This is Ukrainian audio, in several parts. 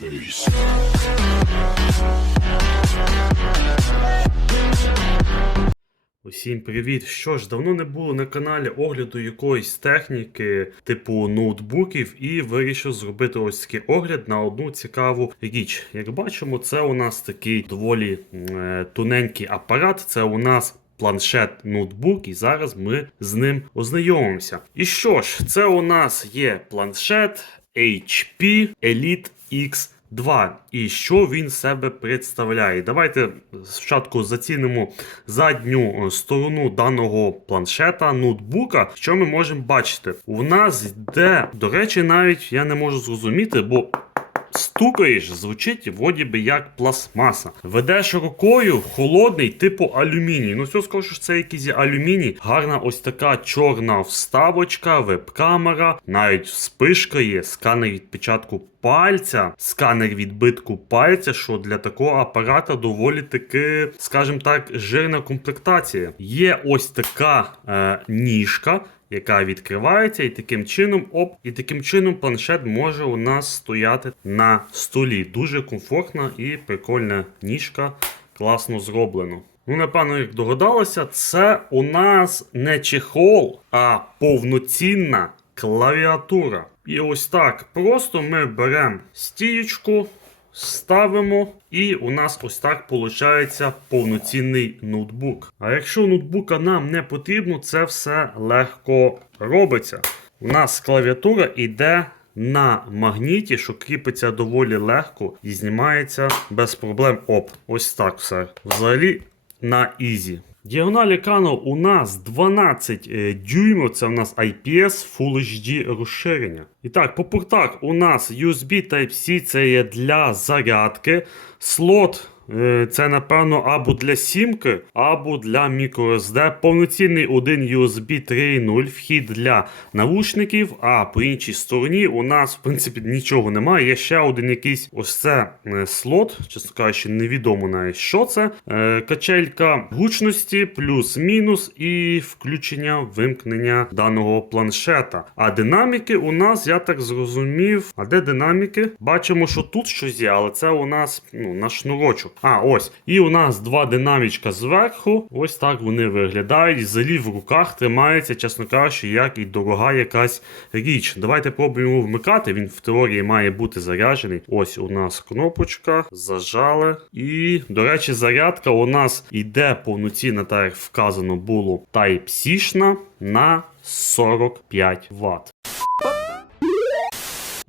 face. Усім привіт! Що ж, давно не було на каналі огляду якоїсь техніки, типу ноутбуків, і вирішив зробити ось такий огляд на одну цікаву річ. Як бачимо, це у нас такий доволі е, тоненький апарат. Це у нас планшет ноутбук, і зараз ми з ним ознайомимося. І що ж, це у нас є планшет HP Elite X. 2. І що він себе представляє? Давайте спочатку зацінимо задню е, сторону даного планшета, ноутбука. Що ми можемо бачити? У нас йде, до речі, навіть я не можу зрозуміти, бо. Стукаєш, звучить вроді би як пластмаса. Ведеш рукою холодний, типу алюміній. Ну, все скажу, що це якийсь алюміній. Гарна ось така чорна вставочка, веб-камера, навіть спишка є, сканер відпечатку пальця, сканер відбитку пальця, що для такого апарата доволі таки, скажімо так, жирна комплектація. Є ось така е, ніжка яка відкривається, і таким чином, оп, і таким чином планшет може у нас стояти на столі. Дуже комфортна і прикольна ніжка, класно зроблено. Ну, напевно, як догадалося, це у нас не чехол, а повноцінна клавіатура. І ось так просто ми беремо стіючку, ставимо, і у нас ось так виходить повноцінний ноутбук. А якщо ноутбука нам не потрібно, це все легко робиться. У нас клавіатура йде на магніті, що кріпиться доволі легко і знімається без проблем. Оп, ось так все. Взагалі на ізі. Діагональ екрану у нас 12 е, дюймів, це у нас IPS Full HD розширення. І так, по портах у нас USB Type-C це є для зарядки. Слот це, напевно, або для сімки, або для microSD. Повноцінний один USB 3.0, вхід для навушників, а по іншій стороні у нас, в принципі, нічого немає. Є ще один якийсь ось це е, слот, чесно кажучи, невідомо навіть що це. Е, Качелька гучності, плюс-мінус, і включення вимкнення даного планшета. А динаміки у нас, я так зрозумів, а де динаміки? Бачимо, що тут щось є, але це у нас ну, на шнурочок. А, ось. І у нас два динамічка зверху. Ось так вони виглядають. Взагалі в руках тримається, чесно кажучи, як і дорога якась річ. Давайте пробуємо вмикати. Він в теорії має бути заряджений. Ось у нас кнопочка, зажали. І, до речі, зарядка у нас іде повноцінна, так як вказано було, Type-C-шна на 45 Вт.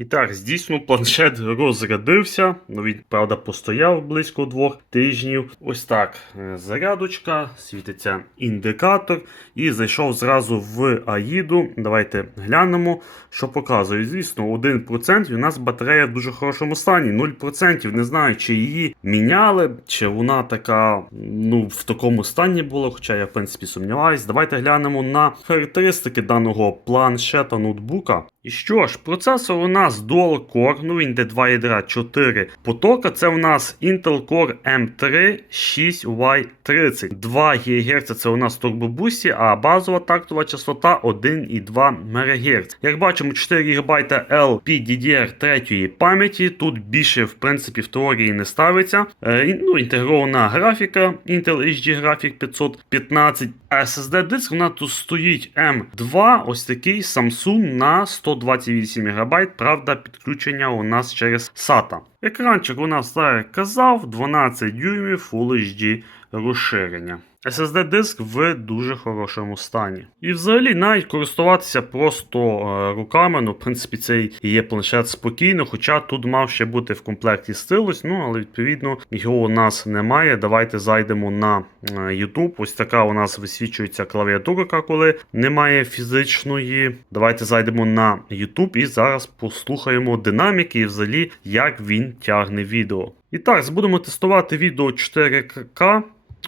І так, здійсно, планшет розрядився. Ну, він, правда, постояв близько двох тижнів. Ось так. е, Зарядочка, світиться індикатор. І зайшов зразу в Аїду. Давайте глянемо, що показує. Звісно, 1% і у нас батарея в дуже хорошому стані. 0%. Не знаю, чи її міняли, чи вона така ну, в такому стані була, хоча я, в принципі, сумніваюсь. Давайте глянемо на характеристики даного планшета ноутбука. І що ж, процесор у нас Dual Core, ну він йде 2 ядра 4 потока. Це у нас Intel Core M3 6Y30. 2 ГГц це у нас Boost, а базова тактова частота 1,2 МГц. Як бачимо, 4 ГБ LPDDR3 пам'яті. Тут більше, в принципі, в теорії не ставиться. Е, ну, інтегрована графіка Intel HD Graphic 515. SSD диск у нас тут стоїть M2, ось такий Samsung на 128 ГБ. Правда, підключення у нас через SATA. Екранчик у нас, так як казав, 12 дюймів Full HD розширення. SSD диск в дуже хорошому стані. І взагалі навіть користуватися просто е, руками, ну, в принципі, цей є планшет спокійно, хоча тут мав ще бути в комплекті стилус, ну, але відповідно його у нас немає. Давайте зайдемо на е, YouTube. Ось така у нас висвічується клавіатурка, коли немає фізичної. Давайте зайдемо на YouTube і зараз послухаємо динаміки і взагалі, як він тягне відео. І так, будемо тестувати відео 4К.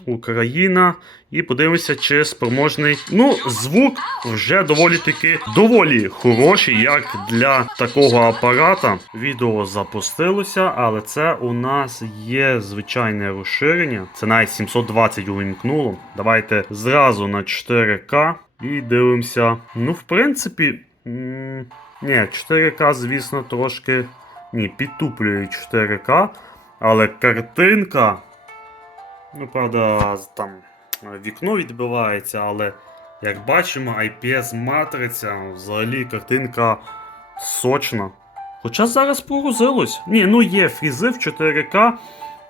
Україна. І подивимося, чи спроможний. Ну, звук вже доволі таки доволі хороший, як для такого апарата. Відео запустилося, але це у нас є звичайне розширення. Це навіть 720 увімкнуло. Давайте зразу на 4К і дивимося. Ну, в принципі, ні, 4К, звісно, трошки Ні, підтуплюють 4К, але картинка. Ну, правда, там вікно відбивається, але як бачимо, IPS матриця, взагалі картинка сочна. Хоча зараз погрузилось. Ні, ну є фрізи в 4К,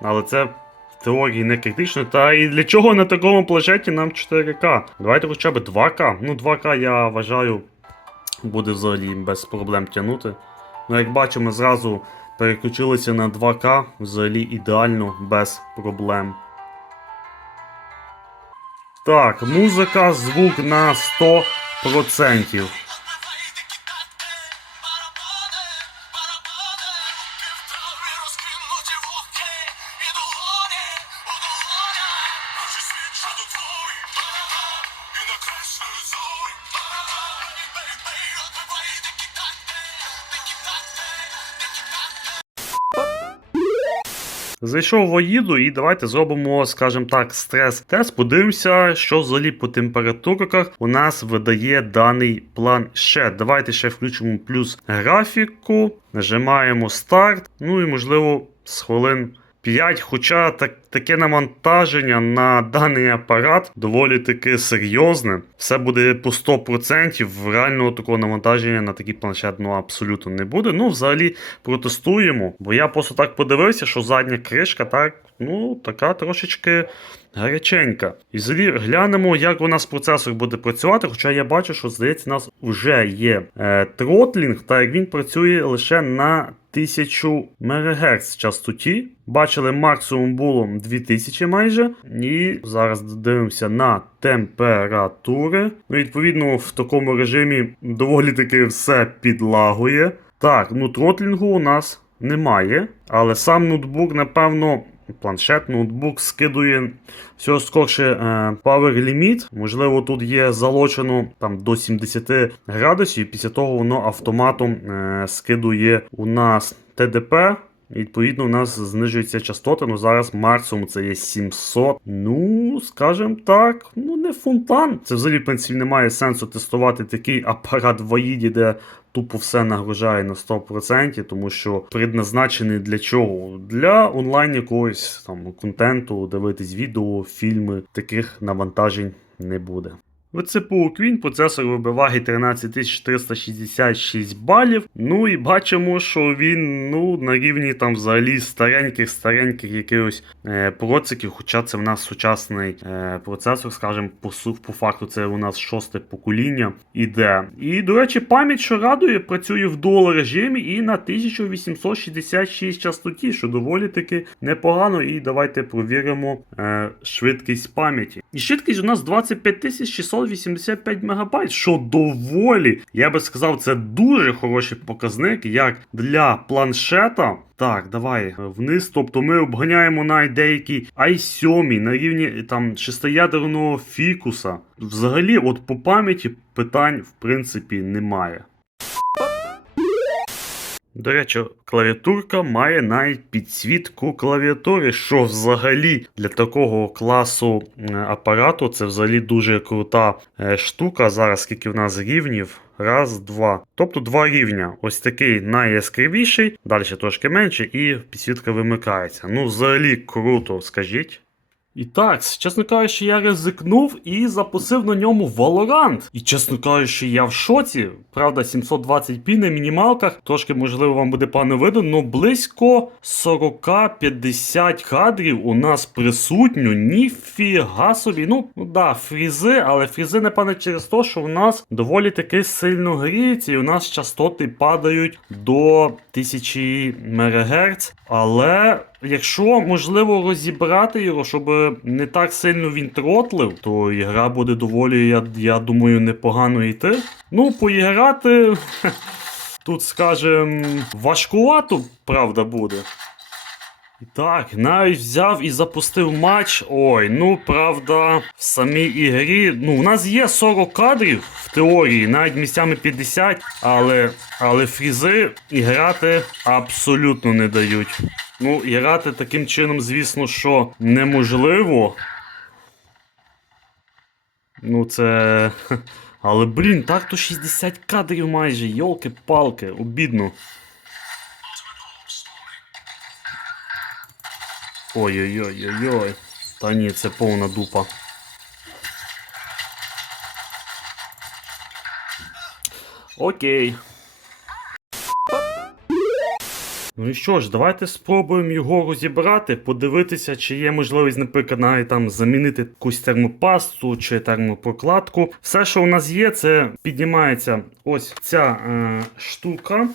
але це в теорії не критично. Та і для чого на такому планшеті нам 4К? Давайте хоча б 2К. Ну, 2К я вважаю буде взагалі без проблем тягнути. Ну, як бачимо, зразу переключилися на 2К, взагалі ідеально без проблем. Так, музика, звук на 100%. Зайшов в Аїду і давайте зробимо, скажімо так, стрес-тест. Подивимося, що взагалі по температурках у нас видає даний план ще. Давайте ще включимо плюс графіку, нажимаємо старт. Ну і можливо з хвилин 5. Хоча так, таке навантаження на даний апарат доволі таки серйозне. Все буде по 100%. Реального такого навантаження на такий планшет ну, абсолютно не буде. Ну, взагалі протестуємо. Бо я просто так подивився, що задня кришка так, ну, така трошечки. Гаряченька. І взагалі глянемо, як у нас процесор буде працювати. Хоча я бачу, що здається, у нас вже є е, тротлінг, та як він працює лише на 1000 МГц частоті. Бачили, максимум було 2000 майже. І зараз дивимося на температури. Ну, відповідно, в такому режимі доволі таки все підлагує. Так, ну тротлінгу у нас немає, але сам ноутбук, напевно. Планшет, ноутбук скидує всього скорше е, Power Limit. Можливо, тут є залочено там до 70 градусів. Після того воно автоматом е, скидує у нас ТДП. Відповідно, у нас знижується частота. Ну зараз максимум це є 700. Ну, скажімо так, ну не фонтан. Це взагалі, в принципі, немає сенсу тестувати такий апарат в Аїді, де тупо все нагружає на 100%, тому що предназначений для чого? Для онлайн якогось там контенту, дивитись відео, фільми, таких навантажень не буде. В ЦПУ Queen процесор вибиває 13466 балів. Ну і бачимо, що він ну, на рівні там взагалі стареньких-стареньких якихось е, проциків, хоча це в нас сучасний е, процесор, скажімо, по, по факту це у нас шосте покоління іде. І, до речі, пам'ять, що радує, працює в дуал режимі і на 1866 частоті, що доволі таки непогано. І давайте провіримо е, швидкість пам'яті. І швидкість у нас 25685 МБ, що доволі, я би сказав, це дуже хороший показник, як для планшета. Так, давай е, вниз. Тобто ми обганяємо навіть деякі i7 на рівні е, там шестиядерного фікуса. Взагалі, от по пам'яті питань в принципі немає. До речі, клавіатурка має навіть підсвітку клавіатури, що взагалі для такого класу е, апарату це взагалі дуже крута е, штука. Зараз скільки в нас рівнів? Раз, два. Тобто два рівня. Ось такий найяскравіший, далі трошки менше, і підсвітка вимикається. Ну, взагалі круто, скажіть. І так, чесно кажучи, я ризикнув і запустив на ньому Valorant. І чесно кажучи, я в шоці. Правда, 720p на мінімалках. Трошки, можливо, вам буде погано видно, але близько 40-50 кадрів у нас присутньо. Ніфіга собі. Ну, ну да, фрізи, але фрізи, напевно, через те, що у нас доволі таки сильно гріється, і у нас частоти падають до 1000 МГц. Але якщо можливо розібрати його, щоб не так сильно він тротлив, то гра буде доволі, я, я думаю, непогано йти. Ну, поіграти. Тут, скажем, важкувато, правда, буде. І Так, навіть взяв і запустив матч. Ой, ну правда, в самій ігрі. Ну, у нас є 40 кадрів в теорії, навіть місцями 50, але, але фрізи і грати абсолютно не дають. Ну, грати таким чином, звісно, що неможливо. Ну, це. Але, блін, так то 60 кадрів майже, йолки-палки, обідно. Ой-ой-ой-ой-ой. Та ні, це повна дупа. Окей. Ну і що ж, давайте спробуємо його розібрати, подивитися, чи є можливість, наприклад, навіть там замінити якусь термопасту чи термопрокладку. Все, що у нас є, це піднімається ось ця е, штука.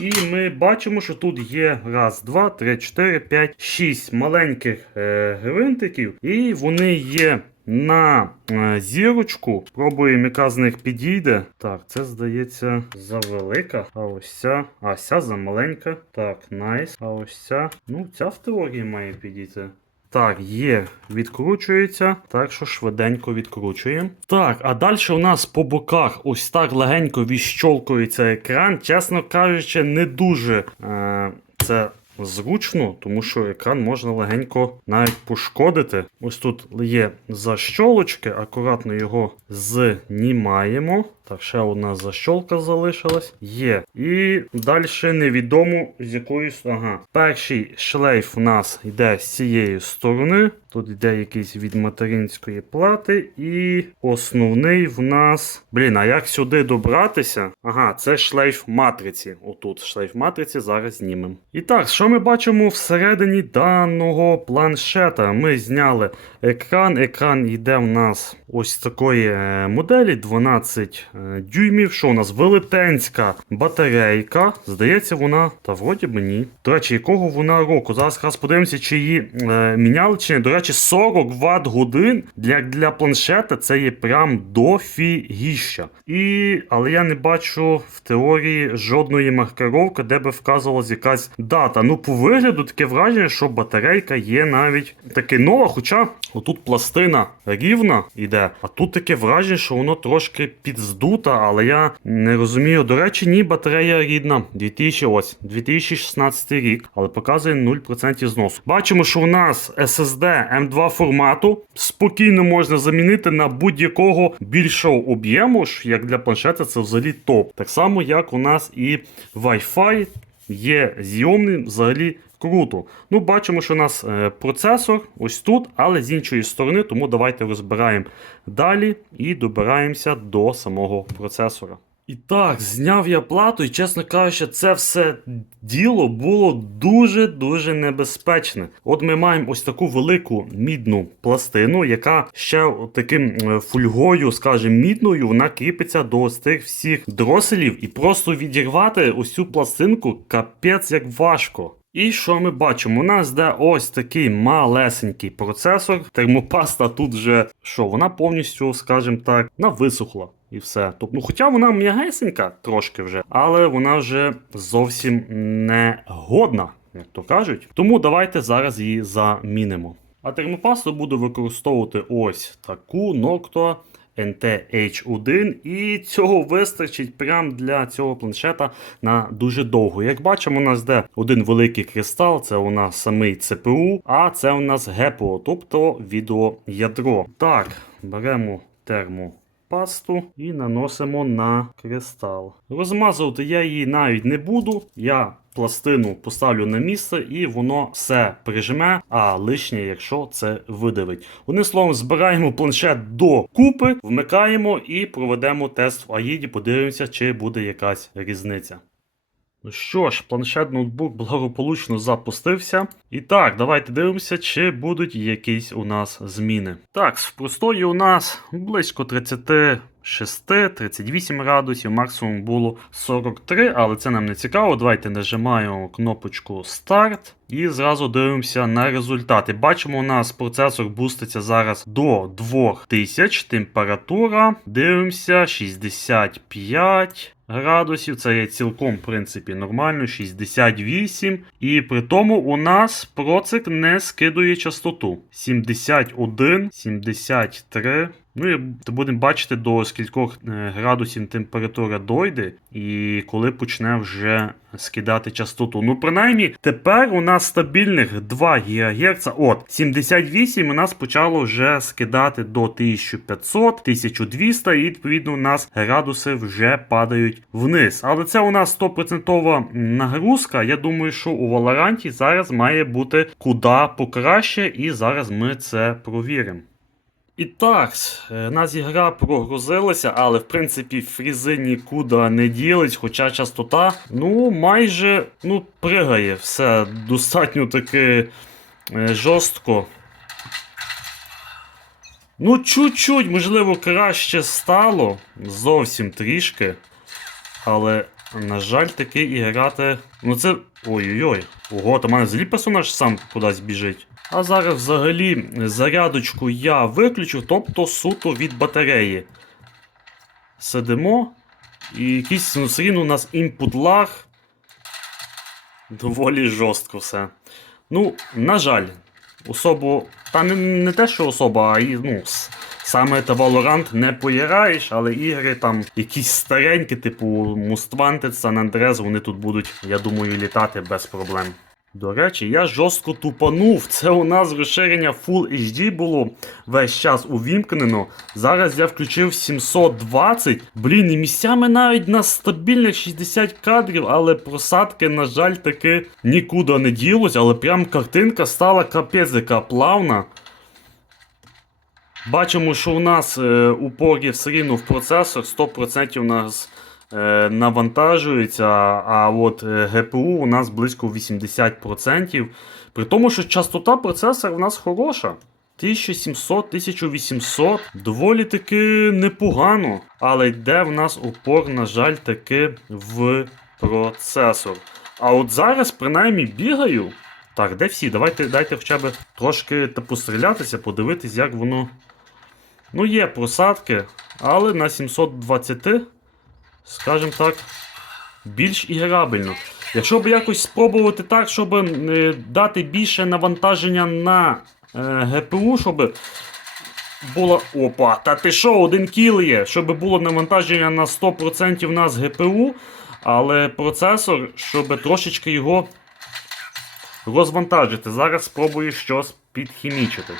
І ми бачимо, що тут є раз, два, три, чотири, п'ять, шість маленьких е, гвинтиків, і вони є на е, зірочку. Пробуємо, яка з них підійде. Так, це здається завелика. А ось ця. А ця замаленька. Так, найс. А ось ця. Ну, ця в теорії має підійти. Так, є, відкручується, так що швиденько відкручуємо. Так, а далі у нас по боках ось так легенько відщолкується екран. Чесно кажучи, не дуже е, це зручно, тому що екран можна легенько навіть пошкодити. Ось тут є защолочки, акуратно його знімаємо. Так, ще одна защолка залишилась. Є. І далі невідомо з якої Ага. Перший шлейф у нас йде з цієї сторони. Тут йде якийсь від материнської плати. І основний в нас. Блін, а як сюди добратися? Ага, це шлейф матриці. Отут шлейф матриці зараз знімемо. І так, що ми бачимо всередині даного планшета? Ми зняли екран. Екран йде в нас ось такої е, моделі 12 е, дюймів. Що у нас? Велетенська батарейка. Здається, вона. Та вроді би ні. До речі, якого вона року? Зараз якраз подивимося, чи її е, міняли чи ні. До речі, 40 Вт годин для, для планшета це є прям дофігіща. І, але я не бачу в теорії жодної маркировки, де би вказувалась якась дата. Ну, по вигляду таке враження, що батарейка є навіть таки нова, хоча отут пластина рівна іде, а тут таке враження, що воно трошки підздута, але я не розумію. До речі, ні, батарея рідна. 2000, ось, 2016 рік, але показує 0% зносу. Бачимо, що у нас SSD M2 формату спокійно можна замінити на будь-якого більшого об'єму, як для планшета, це взагалі топ. Так само, як у нас і Wi-Fi є зйомним взагалі. Круто. Ну, бачимо, що у нас е, процесор ось тут, але з іншої сторони, тому давайте розбираємо далі і добираємося до самого процесора. І так, зняв я плату, і чесно кажучи, це все діло було дуже-дуже небезпечне. От ми маємо ось таку велику мідну пластину, яка ще таким е, фольгою, скажімо, мідною, вона кріпиться до ось тих всіх дроселів, і просто відірвати ось цю пластинку капець як важко. І що ми бачимо? У нас де ось такий малесенький процесор. Термопаста тут вже що, вона повністю, скажімо так, вона висохла. І все. Тобто, ну, хоча вона м'ягесенька трошки вже, але вона вже зовсім не годна, як то кажуть. Тому давайте зараз її замінимо. А термопасту буду використовувати ось таку Noctua NTH1, і цього вистачить прям для цього планшета на дуже довго. Як бачимо, у нас де один великий кристал, це у нас самий CPU, а це у нас GPU, тобто відеоядро. Так, беремо термо. Пасту і наносимо на кристал. Розмазувати я її навіть не буду. Я пластину поставлю на місце і воно все прижме, а лишнє, якщо це видавить. Одним словом, збираємо планшет до купи, вмикаємо і проведемо тест в Аїді, подивимося, чи буде якась різниця. Ну що ж, планшет ноутбук благополучно запустився. І так, давайте дивимося, чи будуть якісь у нас зміни. Так, в простої у нас близько 36-38 градусів, максимум було 43, але це нам не цікаво. Давайте нажимаємо кнопочку Старт. І зразу дивимося на результати. Бачимо, у нас процесор буститься зараз до 2000, температура. Дивимося 65 градусів. Це є цілком, в принципі, нормально, 68. І при тому у нас процик не скидує частоту. 71, 73. І будемо бачити, до скількох е, градусів температура дойде, і коли почне вже скидати частоту. Ну, принаймні, тепер у нас стабільних 2 ГГц. От 78 у нас почало вже скидати до 1500, 1200, і відповідно у нас градуси вже падають вниз. Але це у нас 100% нагрузка. Я думаю, що у Валоранті зараз має бути куди покраще, і зараз ми це провіримо. І так, е, нас ігра прогрузилася, але в принципі фрізи нікуди не ділить, хоча частота, ну, майже ну, пригає. Все достатньо таки е, жорстко. Ну, чуть-чуть, можливо, краще стало. Зовсім трішки. Але, на жаль, таки і грати. Ну це. Ой-ой-ой. Ого, в мене взагалі персонаж сам кудись біжить. А зараз взагалі зарядочку я виключу, тобто суто від батареї. Сидимо. І якийсь ну, у нас інпут лаг. Доволі жорстко все. Ну, на жаль, особо. Та не, не те, що особа, а ну, саме та Valorant не поіграєш, але ігри там якісь старенькі, типу Most Wanted, San Andreas, вони тут будуть, я думаю, літати без проблем. До речі, я жорстко тупанув. Це у нас розширення Full HD було весь час увімкнено. Зараз я включив 720. Блін, і місцями навіть на стабільних 60 кадрів, але просадки, на жаль, таки нікуди не ділось, але прям картинка стала капець яка плавна. Бачимо, що у нас е, упор є все рівно в процесор, 100% у нас навантажується, а от е, ГПУ у нас близько 80%. При тому, що частота процесора у нас хороша. 1700-1800 доволі таки непогано. Але йде в нас упор, на жаль, таки в процесор. А от зараз, принаймні, бігаю. Так, де всі? Давайте дайте хоча б трошки та пострілятися, подивитись, як воно. Ну, є просадки, але на 720, скажімо так, більш іграбельно. Якщо б якось спробувати так, щоб е, дати більше навантаження на е, ГПУ, щоб було. Опа, та ти що, один кіл є, щоб було навантаження на 100% у нас ГПУ, але процесор, щоб трошечки його розвантажити. Зараз спробую щось підхімічити.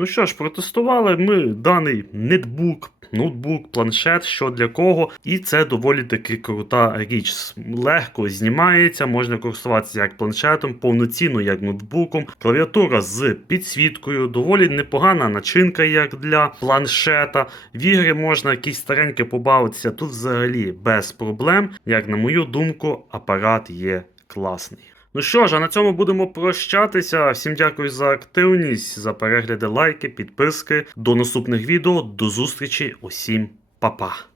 Ну що ж, протестували ми даний нетбук, ноутбук, планшет, що для кого, і це доволі таки крута річ. Легко знімається, можна користуватися як планшетом, повноцінно як ноутбуком. Клавіатура з підсвіткою, доволі непогана начинка, як для планшета. В ігри можна якісь старенькі побавитися. Тут взагалі без проблем. Як на мою думку, апарат є класний. Ну що ж, а на цьому будемо прощатися. Всім дякую за активність, за перегляди, лайки, підписки. До наступних відео, до зустрічі, усім па-па.